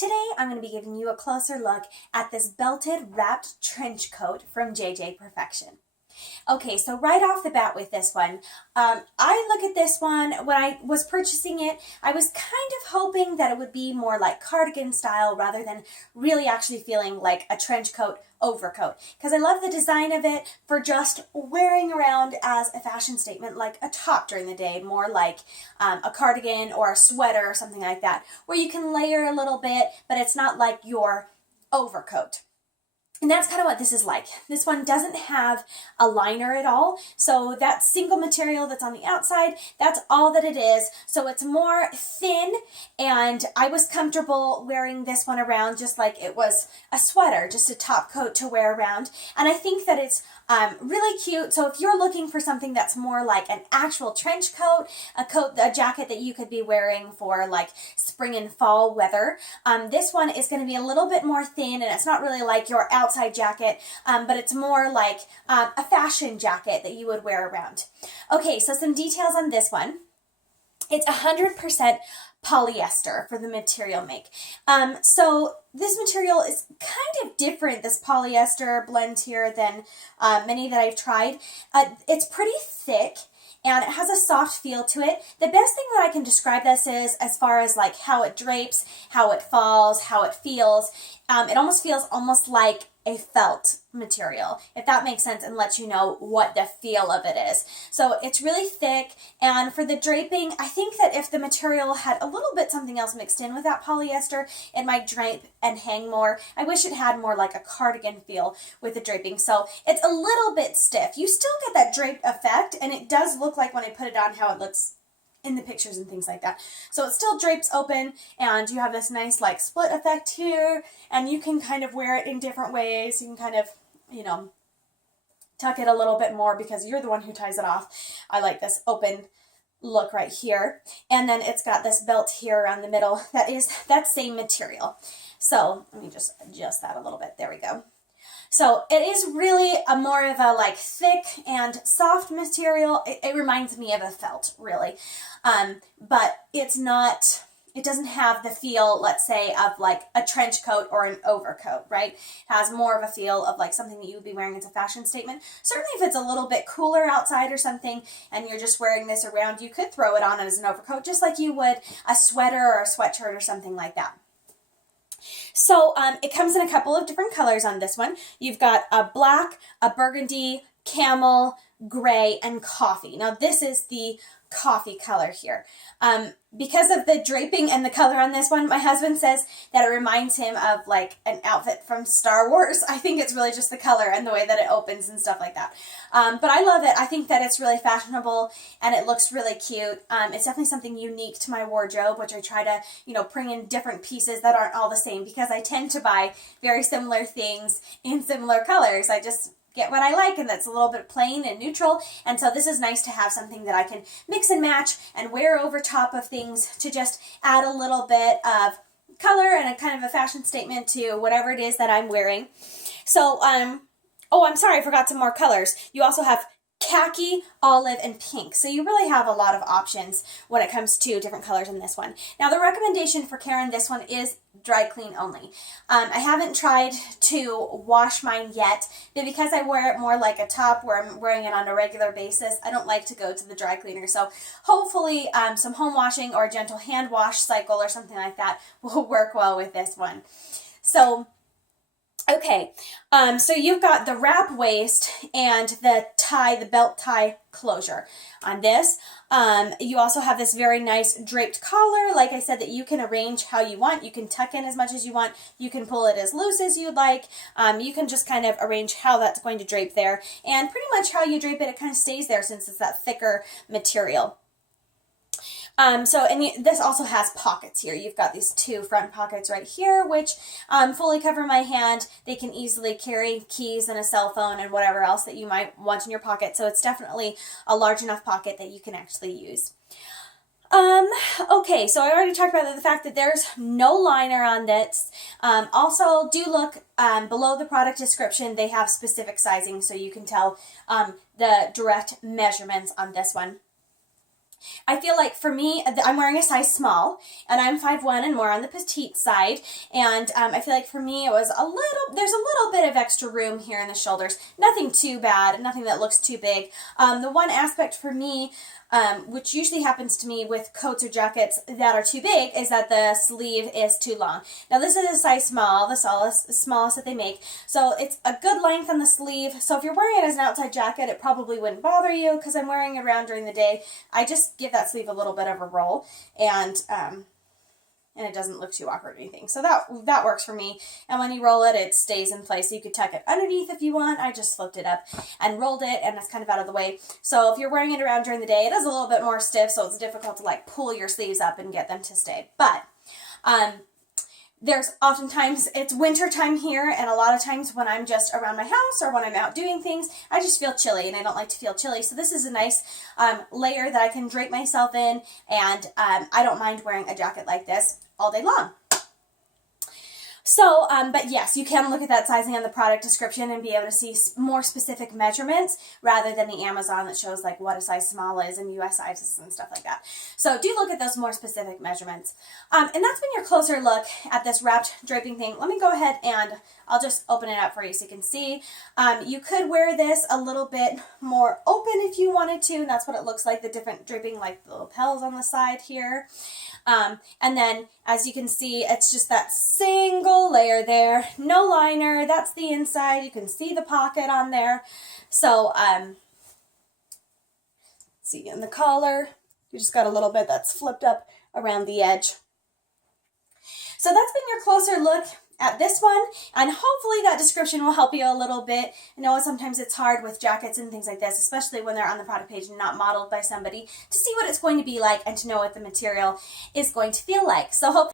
Today I'm going to be giving you a closer look at this belted wrapped trench coat from JJ Perfection. Okay, so right off the bat with this one, I look at this one, when I was purchasing it, I was kind of hoping that it would be more like cardigan style rather than really actually feeling like a trench coat overcoat. Because I love the design of it for just wearing around as a fashion statement, like a top during the day, more like a cardigan or a sweater or something like that, where you can layer a little bit, but it's not like your overcoat. And that's kind of what this is like. This one doesn't have a liner at all. So that single material that's on the outside, that's all that it is. So it's more thin, and I was comfortable wearing this one around just like it was a sweater, just a top coat to wear around. And I think that it's really cute. So if you're looking for something that's more like an actual trench coat, a jacket that you could be wearing for like spring and fall weather, this one is going to be a little bit more thin, and it's not really like your outside jacket, but it's more like a fashion jacket that you would wear around. Okay, so some details on this one. It's 100% polyester for the material make. So this material is kind of different, this polyester blend here, than many that I've tried. It's pretty thick, and it has a soft feel to it. The best thing that I can describe this is as far as like how it drapes, how it falls, how it feels. It almost feels almost like a felt material, if that makes sense, and lets you know what the feel of it is. So it's really thick, and for the draping, I think that if the material had a little bit something else mixed in with that polyester, it might drape and hang more. I wish it had more like a cardigan feel with the draping. So it's a little bit stiff. You still get that draped effect, and it does look like when I put it on how it looks in the pictures and things like that. So it still drapes open, and you have this nice like split effect here, and you can kind of wear it in different ways. You can kind of, tuck it a little bit more because you're the one who ties it off. I like this open look right here. And then it's got this belt here around the middle that is that same material. So let me just adjust that a little bit. There we go. So it is really a more of a like thick and soft material. It reminds me of a felt, really. But it's not, it doesn't have the feel, let's say, of like a trench coat or an overcoat, right? It has more of a feel of like something that you would be wearing as a fashion statement. Certainly if it's a little bit cooler outside or something and you're just wearing this around, you could throw it on as an overcoat just like you would a sweater or a sweatshirt or something like that. So it comes in a couple of different colors on this one. You've got a black, a burgundy, camel, gray, and coffee. Now this is the coffee color here. Because of the draping and the color on this one, my husband says that it reminds him of like an outfit from Star Wars. I think it's really just the color and the way that it opens and stuff like that. But I love it. I think that it's really fashionable and it looks really cute. It's definitely something unique to my wardrobe, which I try to, bring in different pieces that aren't all the same because I tend to buy very similar things in similar colors. I just get what I like, and that's a little bit plain and neutral, and so this is nice to have something that I can mix and match and wear over top of things to just add a little bit of color and a kind of a fashion statement to whatever it is that I'm wearing. So, oh, I'm sorry, I forgot some more colors. You also have khaki, olive, and pink. So you really have a lot of options when it comes to different colors in this one. Now the recommendation for Karen, this one is dry clean only. I haven't tried to wash mine yet, but because I wear it more like a top where I'm wearing it on a regular basis, I don't like to go to the dry cleaner. So hopefully some home washing or a gentle hand wash cycle or something like that will work well with this one. So okay, so you've got the wrap waist and the tie, the belt tie closure on this. You also have this very nice draped collar, like I said, that you can arrange how you want. You can tuck in as much as you want. You can pull it as loose as you'd like. You can just kind of arrange how that's going to drape there. And pretty much how you drape it, it kind of stays there since it's that thicker material. This also has pockets here. You've got these two front pockets right here, which fully cover my hand. They can easily carry keys and a cell phone and whatever else that you might want in your pocket. So it's definitely a large enough pocket that you can actually use. Okay, so I already talked about the fact that there's no liner on this. Also, do look below the product description. They have specific sizing so you can tell the direct measurements on this one. I feel like for me, I'm wearing a size small, and I'm 5'1" and more on the petite side, and I feel like for me it was there's a little bit of extra room here in the shoulders. Nothing too bad, nothing that looks too big. The one aspect for me, which usually happens to me with coats or jackets that are too big, is that the sleeve is too long. Now this is a size small, the smallest that they make, so it's a good length on the sleeve. So if you're wearing it as an outside jacket, it probably wouldn't bother you because I'm wearing it around during the day. I just give that sleeve a little bit of a roll, and it doesn't look too awkward or anything. So that works for me. And when you roll it, it stays in place. So you could tuck it underneath if you want. I just flipped it up and rolled it, and it's kind of out of the way. So if you're wearing it around during the day, it is a little bit more stiff, so it's difficult to like pull your sleeves up and get them to stay. But there's oftentimes, it's winter time here, and a lot of times when I'm just around my house or when I'm out doing things, I just feel chilly, and I don't like to feel chilly. So this is a nice layer that I can drape myself in, and I don't mind wearing a jacket like this all day long. So, but yes, you can look at that sizing on the product description and be able to see more specific measurements rather than the Amazon that shows like what a size small is and US sizes and stuff like that. So do look at those more specific measurements. And that's been your closer look at this wrapped draping thing. Let me go ahead and I'll just open it up for you so you can see. You could wear this a little bit more open if you wanted to, and that's what it looks like, the different draping, like the lapels on the side here. And then, as you can see, it's just that single layer there, no liner, that's the inside, you can see the pocket on there. So, see in the collar, you just got a little bit that's flipped up around the edge. So that's been your closer look at this one, and hopefully that description will help you a little bit. I know sometimes it's hard with jackets and things like this, especially when they're on the product page and not modeled by somebody, to see what it's going to be like and to know what the material is going to feel like. So hope